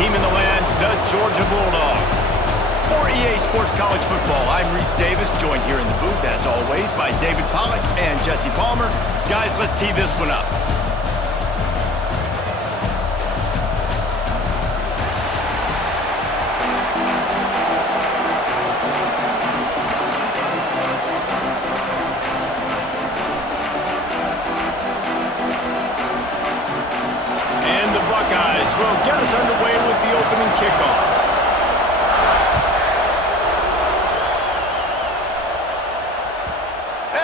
team in the land, the Georgia Bulldogs. For EA Sports College Football, I'm Reese Davis, joined here in the booth, as always, by David Pollack and Jesse Palmer. Guys, let's tee this one up. And the Buckeyes will get us underway with the opening kickoff.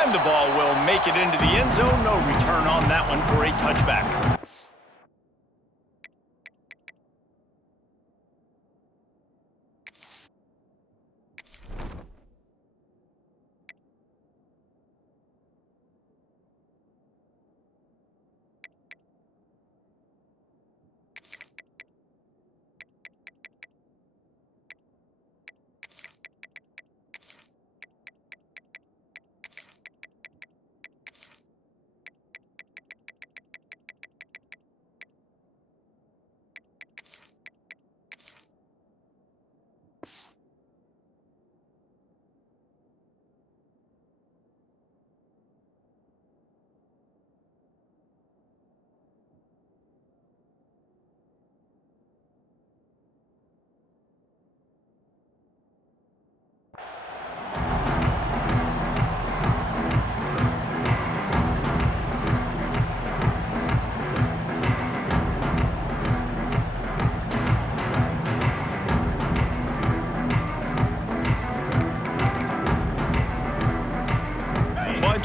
And the ball will make it into the end zone. No return on that one for a touchback.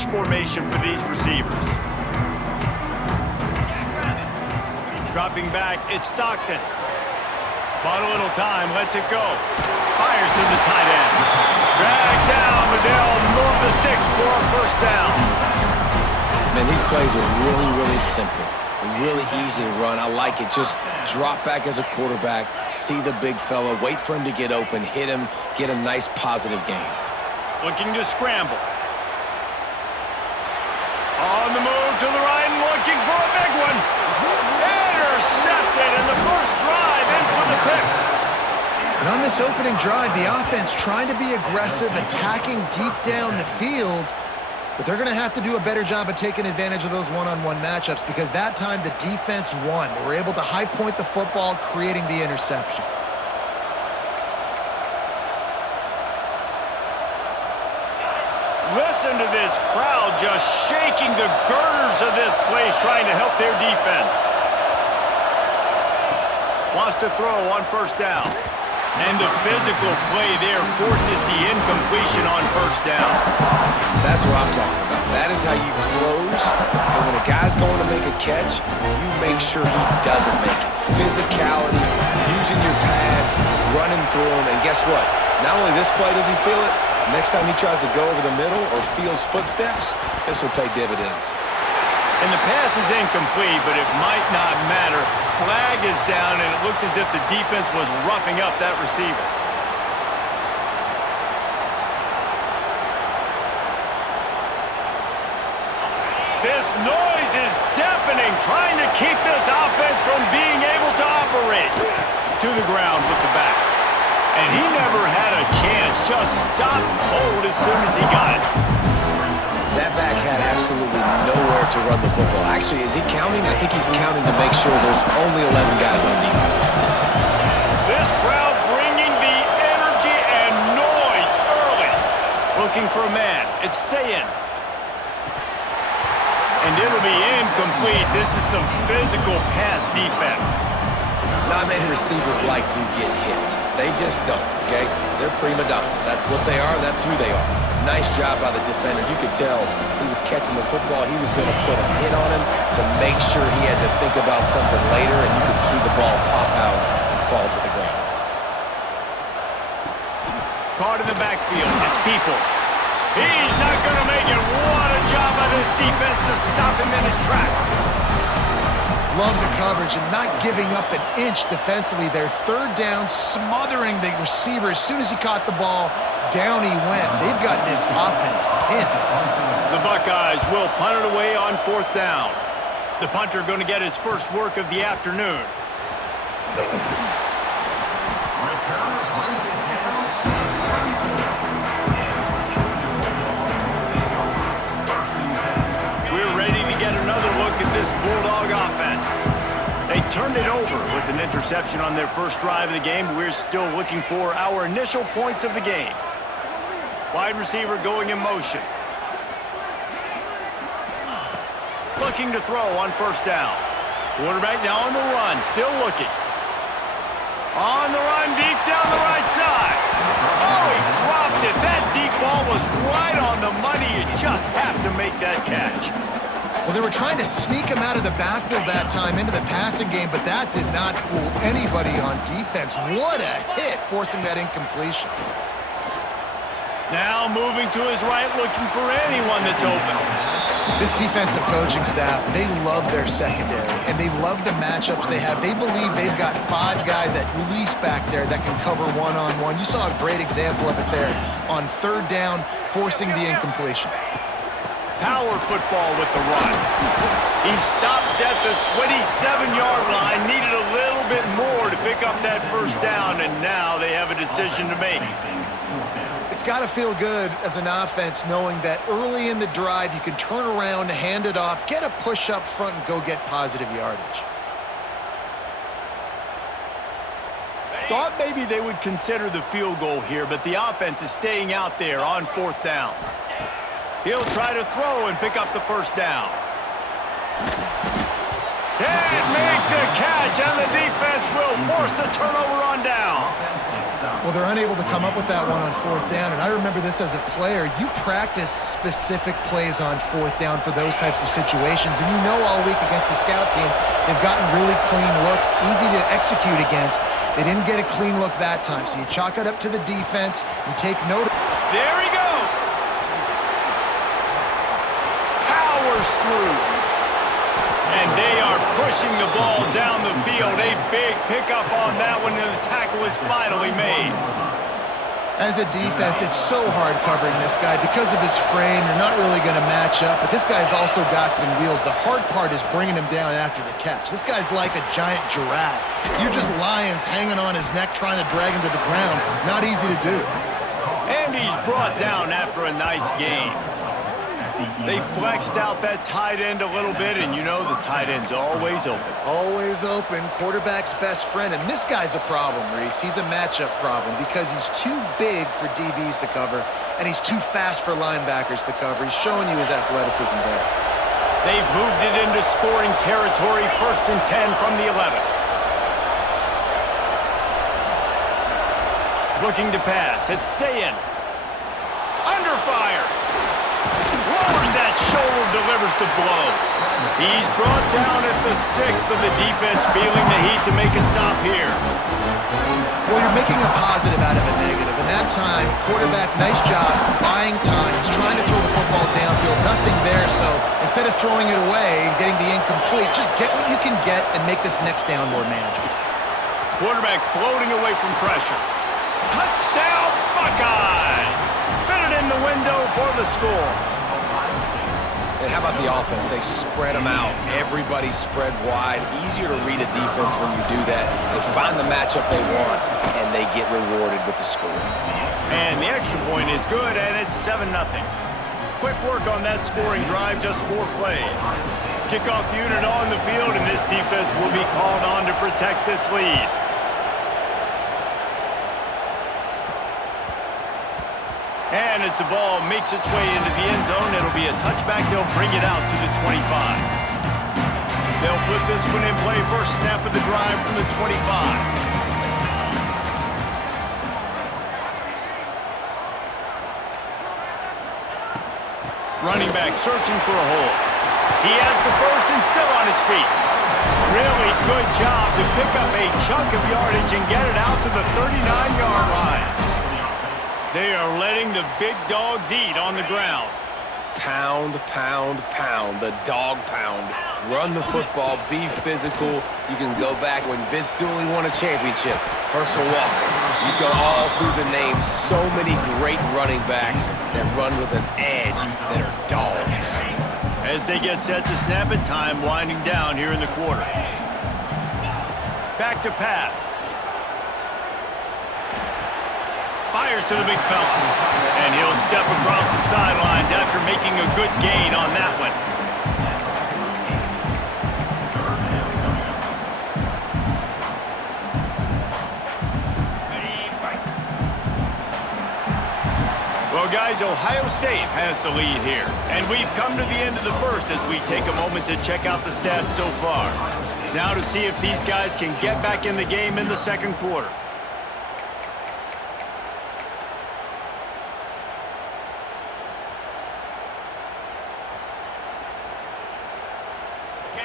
Formation for these receivers. Dropping back, it's Stockton. Bought a little time, lets it go. Fires to the tight end. Dragged down, but they'll move the sticks for a first down. Man, these plays are really simple. Really easy to run. I like it. Just drop back as a quarterback, see the big fella, wait for him to get open, hit him, get a nice positive gain. Looking to scramble. On the move to the right and looking for a big one. Intercepted, and the first drive ends with a pick. And on this opening drive, the offense trying to be aggressive, attacking deep down the field, but they're going to have to do a better job of taking advantage of those one-on-one matchups because that time the defense won. They were able to high point the football, creating the interception. Listen to this crowd just shaking the girders of this place, trying to help their defense. Wants to throw on first down. And the physical play there forces the incompletion on first down. That's what I'm talking about. That is how you close. And when a guy's going to make a catch, you make sure he doesn't make it. Physicality, using your pads, running through them. And guess what? Not only this play does he feel it, next time he tries to go over the middle or feels footsteps, this will pay dividends. And the pass is incomplete, but it might not matter. Flag is down, and it looked as if the defense was roughing up that receiver. This noise is deafening, trying to keep this offense from being able to operate. To the ground with the back. And he never had a chance, just stopped cold as soon as he got it. That back had absolutely nowhere to run the football. Actually, is he counting? I think he's counting to make sure there's only 11 guys on defense. This crowd bringing the energy and noise early. Looking for a man. It's Sayin. And it'll be incomplete. This is some physical pass defense. Not many receivers like to get hit. They just don't, okay? They're prima donnas. That's what they are. That's who they are. Nice job by the defender. You could tell he was catching the football. He was going to put a hit on him to make sure he had to think about something later, and you could see the ball pop out and fall to the ground. Caught in the backfield. It's Peoples. He's not going to make it. What a job by this defense to stop him in his tracks. Love the coverage and not giving up an inch defensively. Their third down, smothering the receiver. As soon as he caught the ball, down he went. They've got this offense pinned. The Buckeyes will punt it away on fourth down. The punter going to get his first work of the afternoon. turned it over with an interception on their first drive of the game. We're still looking for our initial points of the game. Wide receiver going in motion. Looking to throw on first down. Quarterback now on the run, still looking. On the run, deep down the right side. Oh, he dropped it. That deep ball was right on the money. You just have to make that catch. Well, they were trying to sneak him out of the backfield that time into the passing game, but that did not fool anybody on defense. What a hit, forcing that incompletion. Now moving to his right, looking for anyone that's open. This defensive coaching staff, they love their secondary, and they love the matchups they have. They believe they've got 5 guys at least back there that can cover one-on-one. You saw a great example of it there on third down, forcing the incompletion. Power football with the run. He stopped at the 27-yard line, needed a little bit more to pick up that first down, and now they have a decision to make. It's got to feel good as an offense knowing that early in the drive you can turn around, hand it off, get a push up front, and go get positive yardage. Thought maybe they would consider the field goal here, but the offense is staying out there on fourth down. He'll try to throw and pick up the first down. And make the catch, and the defense will force the turnover on downs. Well, they're unable to come up with that one on fourth down, and I remember this as a player. You practice specific plays on fourth down for those types of situations, and you know all week against the scout team, they've gotten really clean looks, easy to execute against. They didn't get a clean look that time, so you chalk it up to the defense and take note. There he goes. Powers through. And they are pushing the ball down the field. A big pickup on that one, and the tackle is finally made. As a defense, it's so hard covering this guy. Because of his frame, you're not really going to match up, but this guy's also got some wheels. The hard part is bringing him down after the catch. This guy's like a giant giraffe. You're just lions hanging on his neck trying to drag him to the ground. Not easy to do. And he's brought down after a nice gain. They flexed out that tight end a little bit, and you know the tight end's always open. Always open, quarterback's best friend. And this guy's a problem, Reese. He's a matchup problem because he's too big for DBs to cover, and he's too fast for linebackers to cover. He's showing you his athleticism there. They've moved it into scoring territory, 1st and 10 from the 11. Looking to pass, it's Sayin. Under fire. Lowers that shoulder, delivers the blow. He's brought down at the 6th, but the defense feeling the heat to make a stop here. Well, you're making a positive out of a negative. And that time, quarterback, nice job, buying time. He's trying to throw the football downfield. Nothing there, so instead of throwing it away and getting the incomplete, just get what you can get and make this next down more manageable. Quarterback floating away from pressure. Touchdown, Buckeyes! Fitted in the window for the score. And how about the offense? They spread them out. Everybody spread wide. Easier to read a defense when you do that. They find the matchup they want, and they get rewarded with the score. And the extra point is good, and it's 7-0. Quick work on that scoring drive, just 4 plays. Kickoff unit on the field, and this defense will be called on to protect this lead. And as the ball makes its way into the end zone, it'll be a touchback. They'll bring it out to the 25. They'll put this one in play. First snap of the drive from the 25. Running back searching for a hole. He has the first and still on his feet. Really good job to pick up a chunk of yardage and get it out to the 39-yard line. They are letting the big dogs eat on the ground. Pound, pound, pound. The dog pound. Run the football. Be physical. You can go back when Vince Dooley won a championship. Herschel Walker. You go all through the names. So many great running backs that run with an edge that are dogs. As they get set to snap it, time winding down here in the quarter. Back to pass. Fires to the big fella. And he'll step across the sidelines after making a good gain on that one. Well, guys, Ohio State has the lead here. And we've come to the end of the first as we take a moment to check out the stats so far. Now to see if these guys can get back in the game in the second quarter.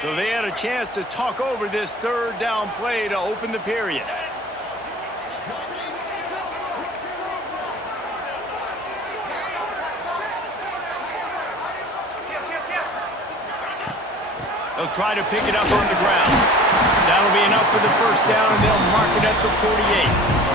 So they had a chance to talk over this third down play to open the period. They'll try to pick it up on the ground. That'll be enough for the first down, and they'll mark it at the 48.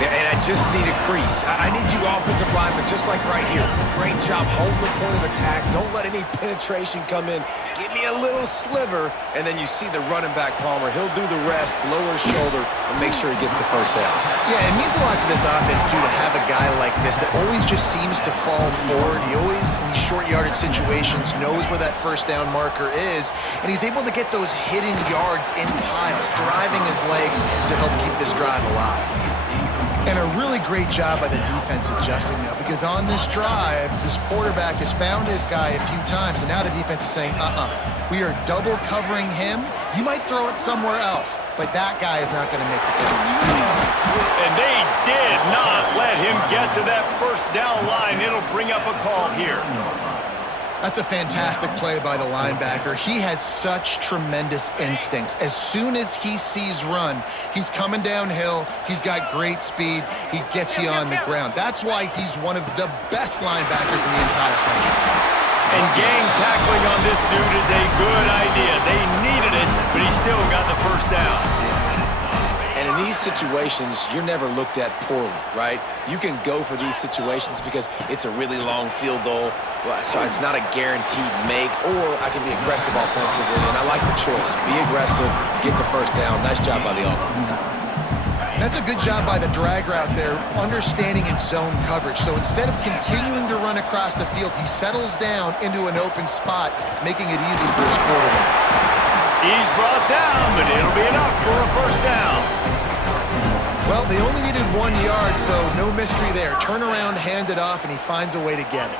And I just need a crease. I need you offensive linemen, just like right here. Great job holding the point of attack. Don't let any penetration come in. Give me a little sliver, and then you see the running back, Palmer. He'll do the rest, lower his shoulder, and make sure he gets the first down. Yeah, it means a lot to this offense, too, to have a guy like this that always just seems to fall forward. He always, in these short yardage situations, knows where that first down marker is, and he's able to get those hidden yards in piles, driving his legs to help keep this drive alive. And a really great job by the defense adjusting now, because on this drive, this quarterback has found his guy a few times, and now the defense is saying, we are double covering him. You might throw it somewhere else, but that guy is not going to make the catch. And they did not let him get to that first down line. It'll bring up a call here. That's a fantastic play by the linebacker. He has such tremendous instincts. As soon as he sees run, he's coming downhill. He's got great speed. He gets you on the ground. That's why he's one of the best linebackers in the entire country. And gang tackling on this dude is a good idea. They needed it, but he still got the first down. And in these situations, you're never looked at poorly, right? You can go for these situations because it's a really long field goal, so it's not a guaranteed make, or I can be aggressive offensively, and I like the choice. Be aggressive, get the first down. Nice job by the offense. And that's a good job by the drag route there, understanding its zone coverage. So instead of continuing to run across the field, he settles down into an open spot, making it easy for his quarterback. He's brought down, but it'll be enough for a first down. Well, they only needed 1 yard, so no mystery there. Turn around, hand it off, and he finds a way to get it.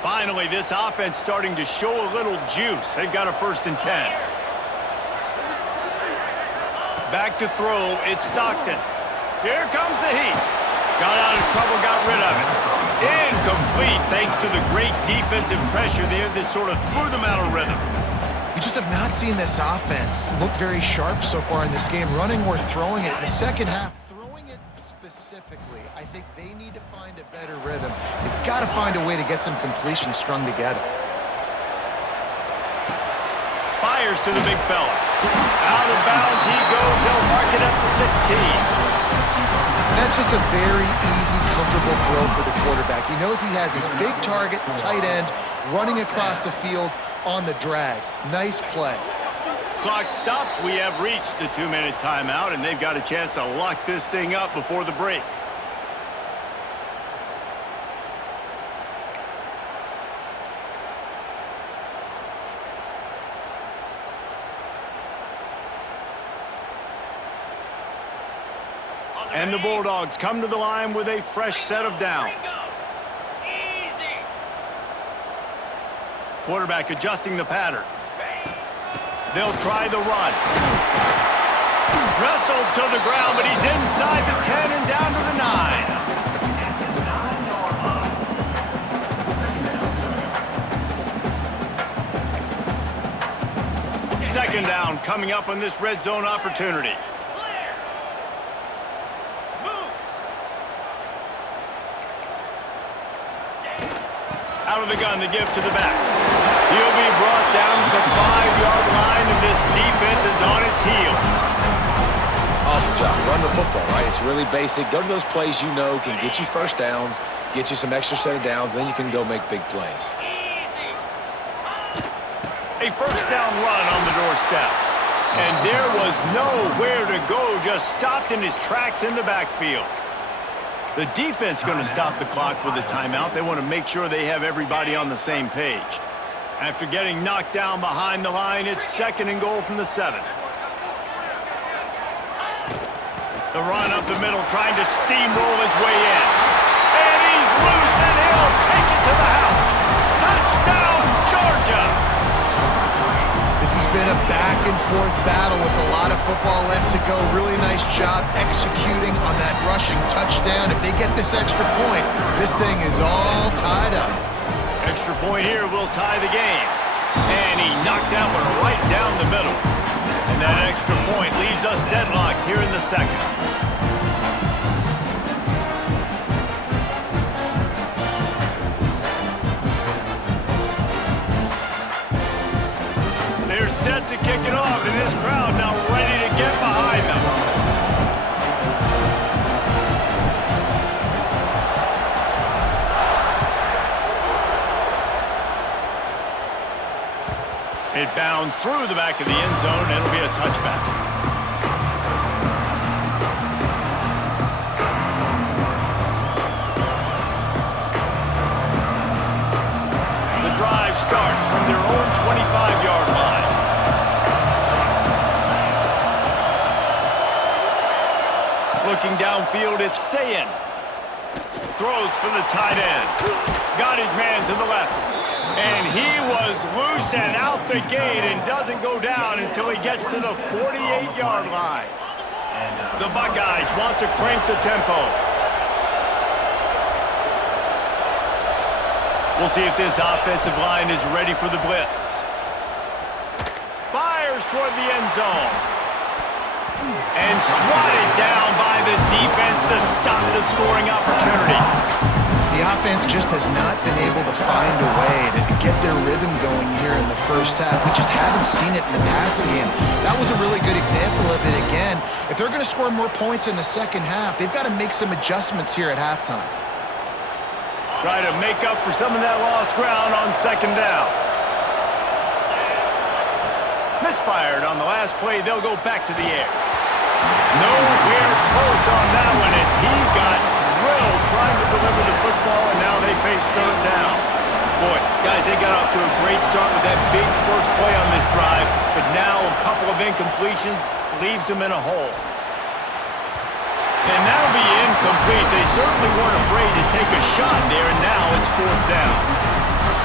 Finally, this offense starting to show a little juice. They've got a 1st and 10. Back to throw, it's Stockton. Here comes the heat. Got out of trouble, got rid of it. Incomplete, thanks to the great defensive pressure there that sort of threw them out of rhythm. We just have not seen this offense look very sharp so far in this game, running or throwing it. In the second half, throwing it specifically, I think they need to find a better rhythm. They've got to find a way to get some completions strung together. Fires to the big fella. Out of bounds he goes. They'll mark it at the 16. That's just a very easy, comfortable throw for the quarterback. He knows he has his big target, the tight end, running across the field on the drag. Nice play. Clock stops. We have reached the 2-minute timeout, and they've got a chance to lock this thing up before the break. And the Bulldogs come to the line with a fresh set of downs. Quarterback adjusting the pattern. They'll try the run. Wrestled to the ground, but he's inside the 10 and down to the 9. Second down coming up on this red zone opportunity. Out of the gun to give to the back. He'll be brought down to the 5-yard line, and this defense is on its heels. Awesome job. Run the football, right? It's really basic. Go to those plays you know can get you first downs, get you some extra set of downs, then you can go make big plays. A first down run on the doorstep. And there was nowhere to go, just stopped in his tracks in the backfield. The defense going to stop the clock with a timeout. They want to make sure they have everybody on the same page. After getting knocked down behind the line, it's 2nd and goal from the 7. The run up the middle, trying to steamroll his way in. And he's loose, and They'll take it to the house. Touchdown, Georgia! This has been a back-and-forth battle with a lot of football left to go. Really nice job executing on that rushing touchdown. If they get this extra point, this thing is all tied up. Extra point here will tie the game. And he knocked that one right down the middle. And that extra point leaves us deadlocked here in the second. They're set to kick it off, and this crowd now ready to get behind them. It bounds through the back of the end zone, and it'll be a touchback. The drive starts from their own 25-yard line. Looking downfield, it's Sayin. Throws for the tight end. Got his man to the left. And he was loose and out the gate and doesn't go down until he gets to the 48-yard line. The Buckeyes want to crank the tempo. We'll see if this offensive line is ready for the blitz. Fires toward the end zone. And swatted down by the defense to stop the scoring opportunity. The offense just has not been able to find a way to get their rhythm going here in the first half. We just haven't seen it in the passing game. That was a really good example of it again. If they're going to score more points in the second half, they've got to make some adjustments here at halftime. Try to make up for some of that lost ground on second down. Misfired on the last play. They'll go back to the air. Nowhere close on that one as he got drilled trying to deliver the football, and now they face third down. Boy, guys, they got off to a great start with that big first play on this drive, but now a couple of incompletions leaves them in a hole. And that'll be incomplete. They certainly weren't afraid to take a shot there, and now it's fourth down.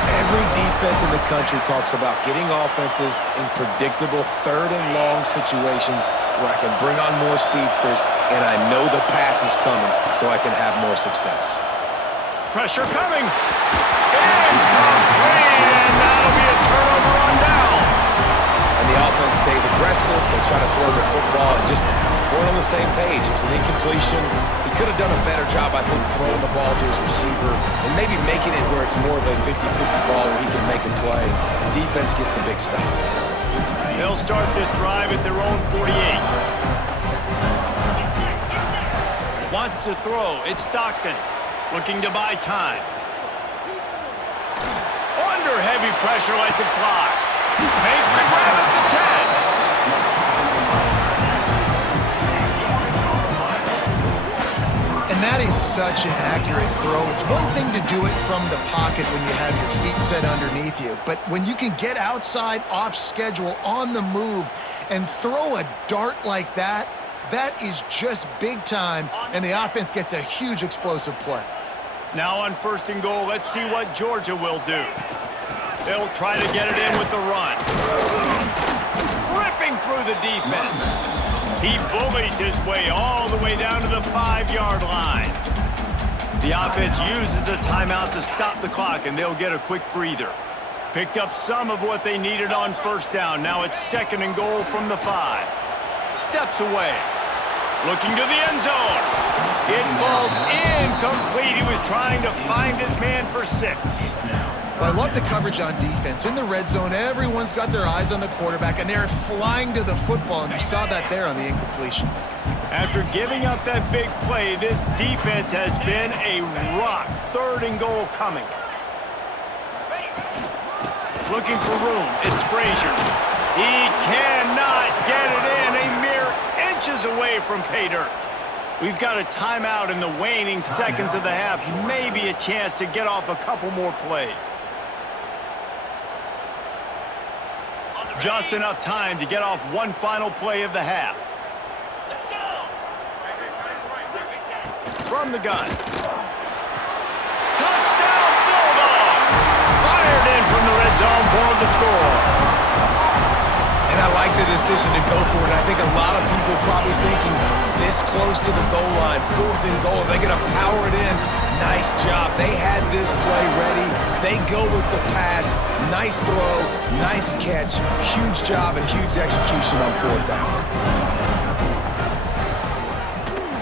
Every defense in the country talks about getting offenses in predictable third and long situations where I can bring on more speedsters and I know the pass is coming so I can have more success. Pressure coming. Incomplete, and that'll be a turnover on downs. And the offense stays aggressive. They try to throw the football and just weren't on the same page. It was an incompletion. He could have done a better job, I think, throwing the ball to his receiver and maybe making it where it's more of a 50-50 ball where he can make a play. Defense gets the big stop. They'll start this drive at their own 48. Wants to throw. It's Stockton looking to buy time. Under heavy pressure, lets it fly. Makes the grab at the 10. And that is such an accurate throw. It's one thing to do it from the pocket when you have your feet set underneath you, but when you can get outside, off schedule, on the move, and throw a dart like that, that is just big time, and the offense gets a huge explosive play. Now on first and goal, let's see what Georgia will do. They'll try to get it in with the run. Ripping through the defense. He bullies his way all the way down to the 5-yard line. The offense uses a timeout to stop the clock, and they'll get a quick breather. Picked up some of what they needed on first down. Now it's second and goal from the 5. Steps away. Looking to the end zone. It falls incomplete. He was trying to find his man for 6. Well, I love the coverage on defense. In the red zone, everyone's got their eyes on the quarterback, and they're flying to the football, and you saw that there on the incompletion. After giving up that big play, this defense has been a rock. Third and goal coming. Looking for room. It's Frazier. He cannot get it in. A mere inches away from pay dirt. We've got a timeout in the waning seconds of the half. Maybe a chance to get off a couple more plays. Just enough time to get off one final play of the half. From the gun. Touchdown, the red zone for the score. And I like the decision to go for it. I think a lot of people probably thinking this close to the goal line, 4th and goal, they're going to power it in. Nice job. They had this play ready. They go with the pass. Nice throw, nice catch. Huge job and huge execution on 4th down.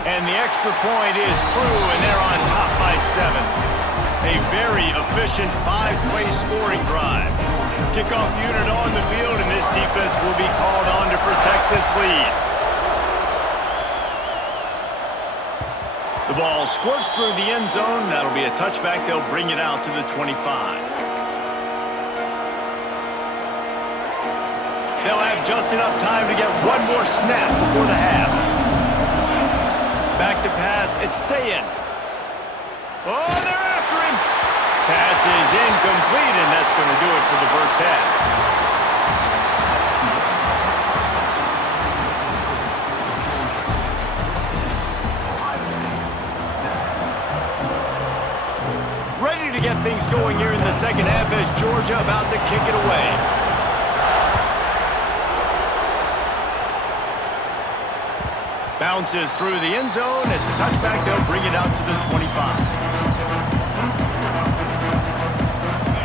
And the extra point is true, and they're on top by 7. A very efficient 5-play scoring drive. Kickoff unit on the field, and this defense will be called on to protect this lead. The ball squirts through the end zone. That'll be a touchback. They'll bring it out to the 25. They'll have just enough time to get one more snap before the half. Back to pass. It's Sayin. Oh, they're after him. Pass is incomplete, and that's going to do it for the first half. Ready to get things going here in the second half as Georgia about to kick it away. Bounces through the end zone. It's a touchback. They'll bring it out to the 25.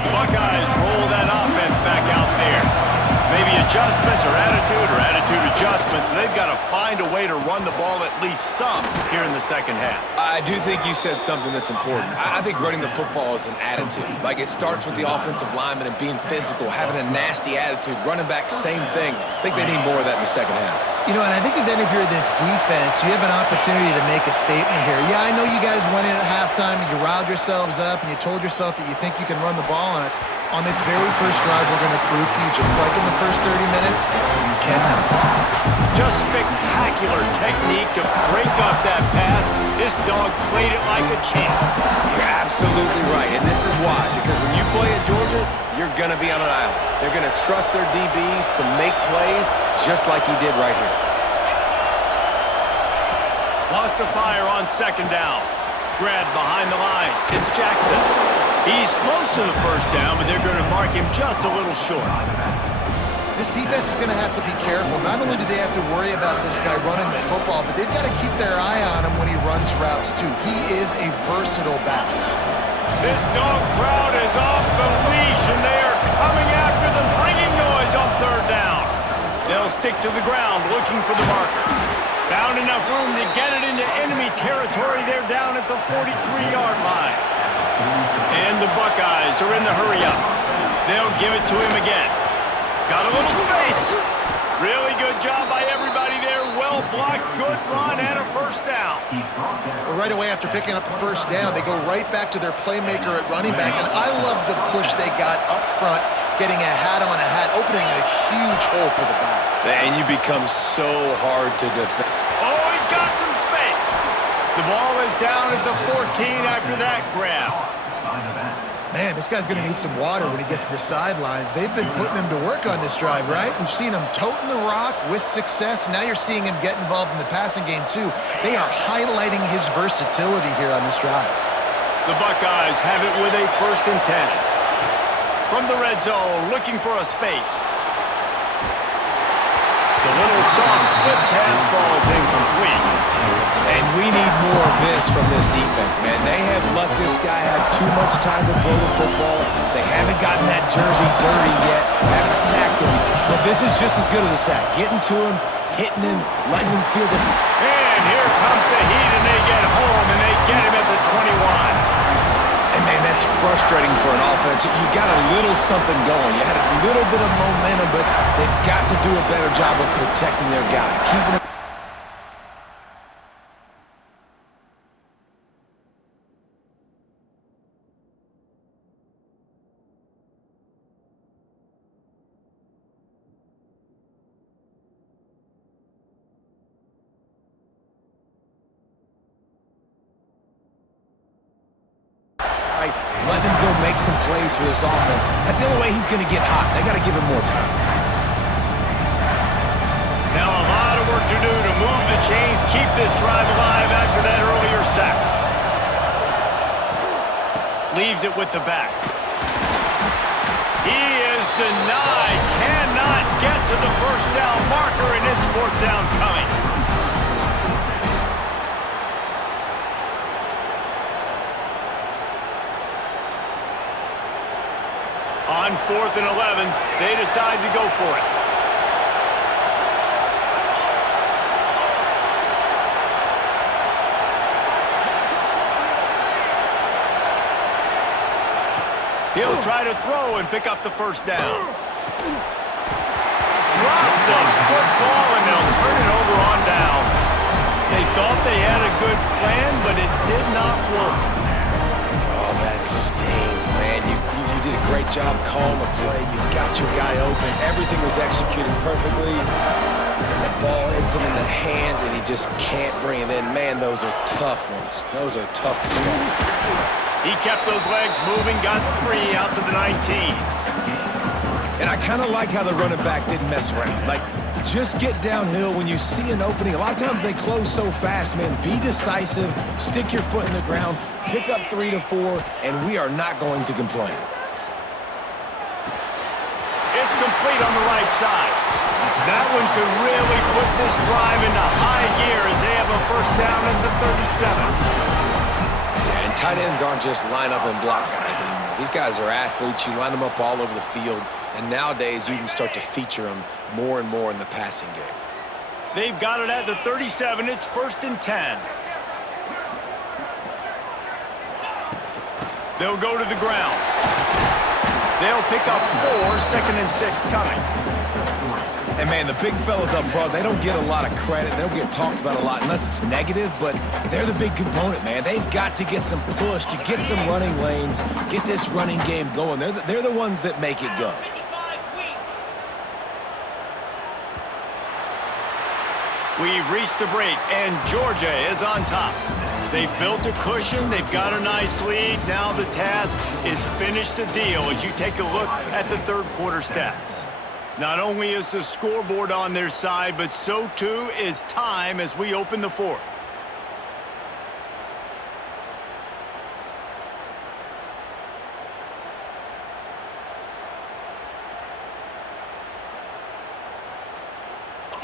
The Buckeyes roll that offense back out there. Maybe adjustments or attitude adjustments. They've got to find a way to run the ball at least some here in the second half. I do think you said something that's important. I think running the football is an attitude. Like, it starts with the offensive lineman and being physical, having a nasty attitude. Running back, same thing. I think they need more of that in the second half. You know, and I think then if you're this defense, you have an opportunity to make a statement here. Yeah, I know you guys went in at halftime and you riled yourselves up and you told yourself that you think you can run the ball on us. On this very first drive, we're going to prove to you, just like in the first 30 minutes, you cannot. Just spectacular technique to break up that pass. This dog played it like a champ. You're absolutely right, and this is why. Because when you play at Georgia, you're going to be on an island. They're going to trust their DBs to make plays just like he did right here. Lost the fire on second down. Grab behind the line. It's Jackson. He's close to the first down, but they're going to mark him just a little short. This defense is going to have to be careful. Not only do they have to worry about this guy running the football, but they've got to keep their eye on him when he runs routes, too. He is a versatile back. This dog crowd is off the leash, and they are coming after them, bringing noise on third down. They'll stick to the ground, looking for the marker. Found enough room to get it into enemy territory. They're down at the 43-yard line. And the Buckeyes are in the hurry-up. They'll give it to him again. Got a little space. Really good job by everybody there. Well blocked, good run, and a first down. Well, right away after picking up a first down, they go right back to their playmaker at running back. And I love the push they got up front, getting a hat on a hat, opening a huge hole for the back. And you become so hard to defend. Oh, he's got some space. The ball is down at the 14 after that grab. Man, this guy's going to need some water when he gets to the sidelines. They've been putting him to work on this drive, right? We've seen him toting the rock with success. Now you're seeing him get involved in the passing game, too. They are highlighting his versatility here on this drive. The Buckeyes have it with a 1st and 10. From the red zone, looking for a space. The little soft flip pass falls incomplete. And we need more of this from this defense, man. They have let this guy have too much time to throw the football. They haven't gotten that jersey dirty yet, haven't sacked him. But this is just as good as a sack. Getting to him, hitting him, letting him feel the... And here comes the heat, and they get home, and they get him at the 21. And, man, that's frustrating for an offense. You got a little something going. You had a little bit of momentum, but they've got to do a better job of protecting their guy, keeping him... Letting him go make some plays for this offense. That's the only way he's going to get hot. They got to give him more time. Now a lot of work to do to move the chains, keep this drive alive after that earlier sack. Leaves it with the back. He is denied, cannot get to the first down marker, and it's fourth down coming. On 4th and 11, they decide to go for it. He'll try to throw and pick up the first down. Drop the football, and they'll turn it over on downs. They thought they had a good plan, but it did not work. Oh, that stings, man. You did a great job calling the play. You got your guy open. Everything was executed perfectly. And the ball hits him in the hands, and he just can't bring it in. Man, those are tough ones. Those are tough to stop. He kept those legs moving, got 3 out to the 19. And I kind of like how the running back didn't mess around. Like, just get downhill when you see an opening. A lot of times they close so fast, man. Be decisive, stick your foot in the ground, pick up 3 to 4, and we are not going to complain. It's complete on the right side. That one could really put this drive into high gear as they have a first down at the 37. And tight ends aren't just line up and block guys anymore. These guys are athletes. You line them up all over the field. And nowadays, you can start to feature them more and more in the passing game. They've got it at the 37. It's 1st and 10. They'll go to the ground. They'll pick up 4, 2nd and 6 coming. And, man, the big fellas up front, they don't get a lot of credit. They don't get talked about a lot unless it's negative, but they're the big component, man. They've got to get some push, to get some running lanes, get this running game going. They're the ones that make it go. We've reached the break, and Georgia is on top. They've built a cushion. They've got a nice lead. Now the task is finish the deal as you take a look at the third quarter stats. Not only is the scoreboard on their side, but so too is time as we open the fourth.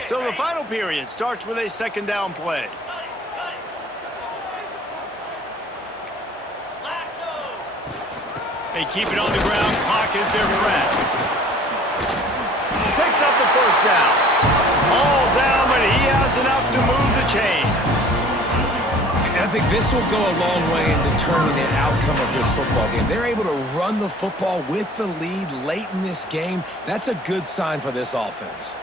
So the final period starts with a second down play. They keep it on the ground. Clock is their friend. Picks up the first down. All down, but he has enough to move the chains. And I think this will go a long way in determining the outcome of this football game. They're able to run the football with the lead late in this game. That's a good sign for this offense.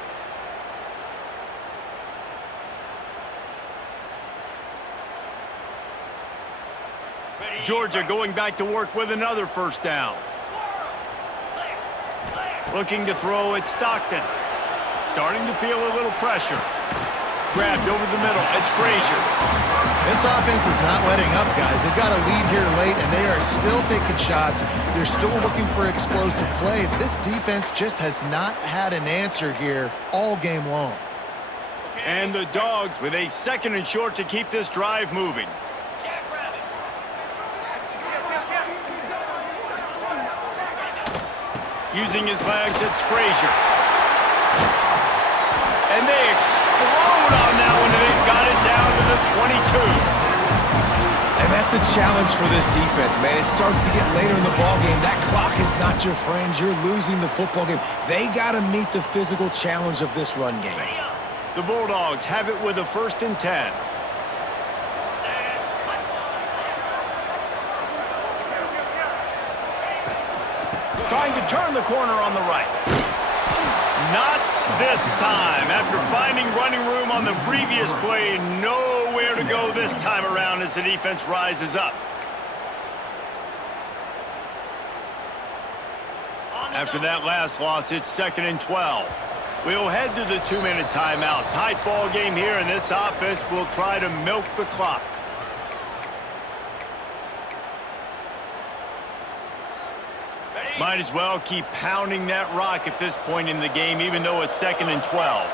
Georgia going back to work with another first down. Looking to throw at Stockton. Starting to feel a little pressure. Grabbed over the middle. It's Frazier. This offense is not letting up, guys. They've got a lead here late, and they are still taking shots. They're still looking for explosive plays. This defense just has not had an answer here all game long. And the Dogs with a 2nd and short to keep this drive moving. Using his legs, it's Frazier. And they explode on that one, and they've got it down to the 22. And that's the challenge for this defense, man. It starts to get later in the ballgame. That clock is not your friend. You're losing the football game. They got to meet the physical challenge of this run game. The Bulldogs have it with a 1st and 10. Trying to turn the corner on the right. Not this time. After finding running room on the previous play, nowhere to go this time around as the defense rises up. After that last loss, it's 2nd and 12. We'll head to the 2-minute timeout. Tight ball game here, and this offense will try to milk the clock. Might as well keep pounding that rock at this point in the game, even though it's 2nd and 12.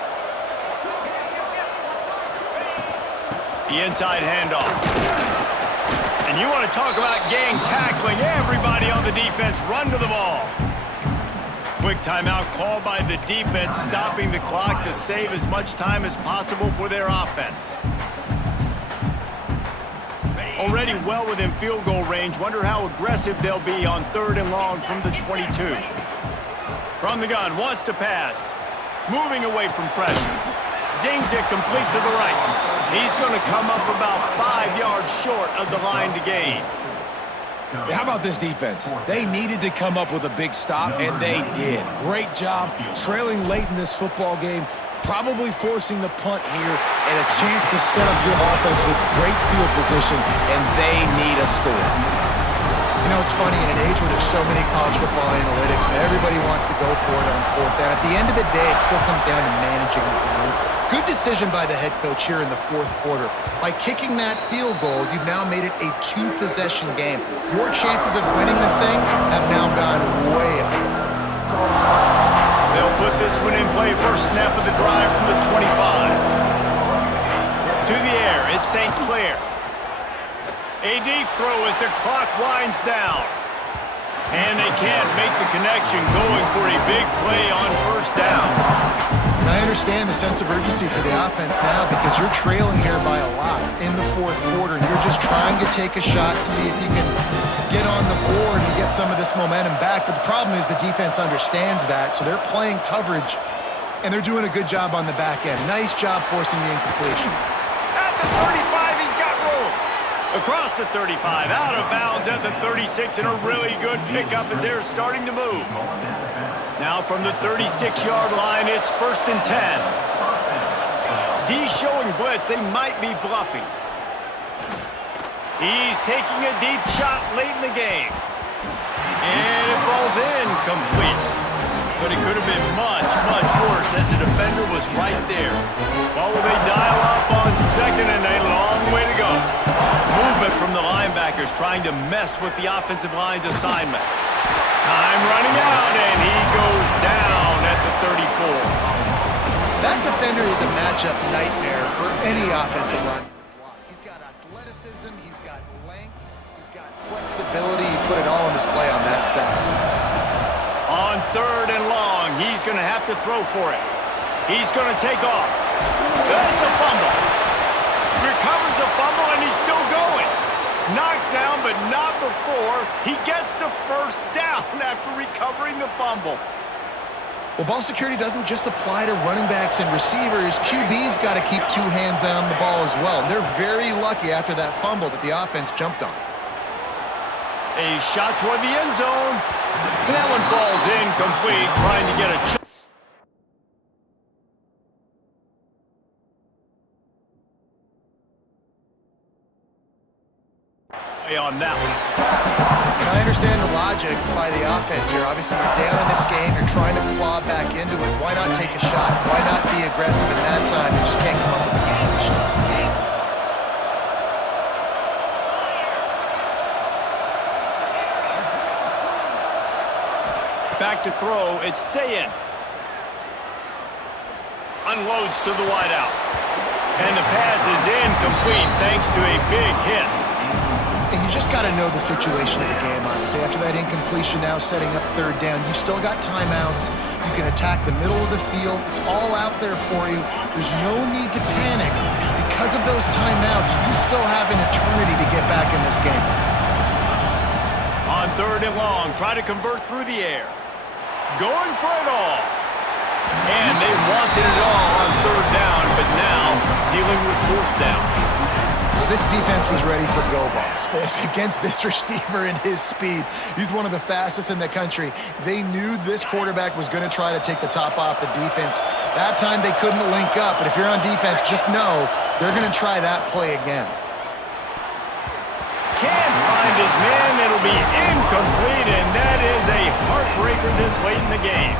The inside handoff. And you want to talk about gang tackling. Everybody on the defense run to the ball. quick timeout called by the defense, stopping the clock to save as much time as possible for their offense. Already well within field goal range. Wonder how aggressive they'll be on 3rd and long from the 22. From the gun, wants to pass. Moving away from pressure. Zings it complete to the right. He's going to come up about 5 yards short of the line to gain. How about this defense? They needed to come up with a big stop, and they did. Great job trailing late in this football game, probably forcing the punt here, and a chance to set up your offense with great field position, and they need a score. You know, it's funny, in an age where there's so many college football analytics and everybody wants to go for it on 4th down, at the end of the day, it still comes down to managing the game. Good decision by the head coach here in the 4th quarter. By kicking that field goal, you've now made it a 2-possession game. Your chances of winning this thing have now gone way up. They'll put this one in play. First snap of the drive from the 25. To the air, it's St. Clair. A deep throw as the clock winds down. And they can't make the connection, going for a big play on 1st down. And I understand the sense of urgency for the offense now because you're trailing here by a lot in the 4th quarter, and you're just trying to take a shot to see if you can get on the board and get some of this momentum back. But the problem is the defense understands that, so they're playing coverage, and they're doing a good job on the back end. Nice job forcing the incompletion. At the 35, he's got room. Across the 35, out of bounds at the 36, and a really good pickup as they're starting to move. Now from the 36-yard line, it's 1st and 10. D showing blitz. They might be bluffing. He's taking a deep shot late in the game. And it falls in complete. But it could have been much, much worse as the defender was right there. Well, will they dial up on 2nd and a long way to go? Movement from the linebackers trying to mess with the offensive line's assignments. Time running out, and he goes down at the 34. That defender is a matchup nightmare for any offensive line. He's got athleticism, he's got length, he's got flexibility. You put it all on display on that side. On 3rd and long, he's going to have to throw for it. He's going to take off. That's a fumble. Recovers the fumble, and he's still going. Knocked down, but not before he gets the 1st down after recovering the fumble. Well, ball security doesn't just apply to running backs and receivers. QB's got to keep 2 hands on the ball as well. They're very lucky after that fumble that the offense jumped on. A shot toward the end zone. That one falls incomplete, trying to get a on that one. I understand the logic by the offense here. Obviously, you're down in this game. You're trying to claw back into it. Why not take a shot? Why not be aggressive at that time? You just can't come up with a completion. Back to throw. It's Sayin. Unloads to the wideout. And the pass is incomplete thanks to a big hit. And you just got to know the situation of the game, honestly. After that incompletion, now setting up 3rd down, you've still got timeouts. You can attack the middle of the field. It's all out there for you. There's no need to panic. Because of those timeouts, you still have an eternity to get back in this game. On 3rd and long, try to convert through the air. Going for it all. And they wanted it all on 3rd down, but now dealing with 4th down. This defense was ready for go balls against this receiver and his speed. He's one of the fastest in the country. They knew this quarterback was going to try to take the top off the defense. That time they couldn't link up, but if you're on defense, just know they're going to try that play again. Can't find his man. It'll be incomplete, and that is a heartbreaker this late in the game.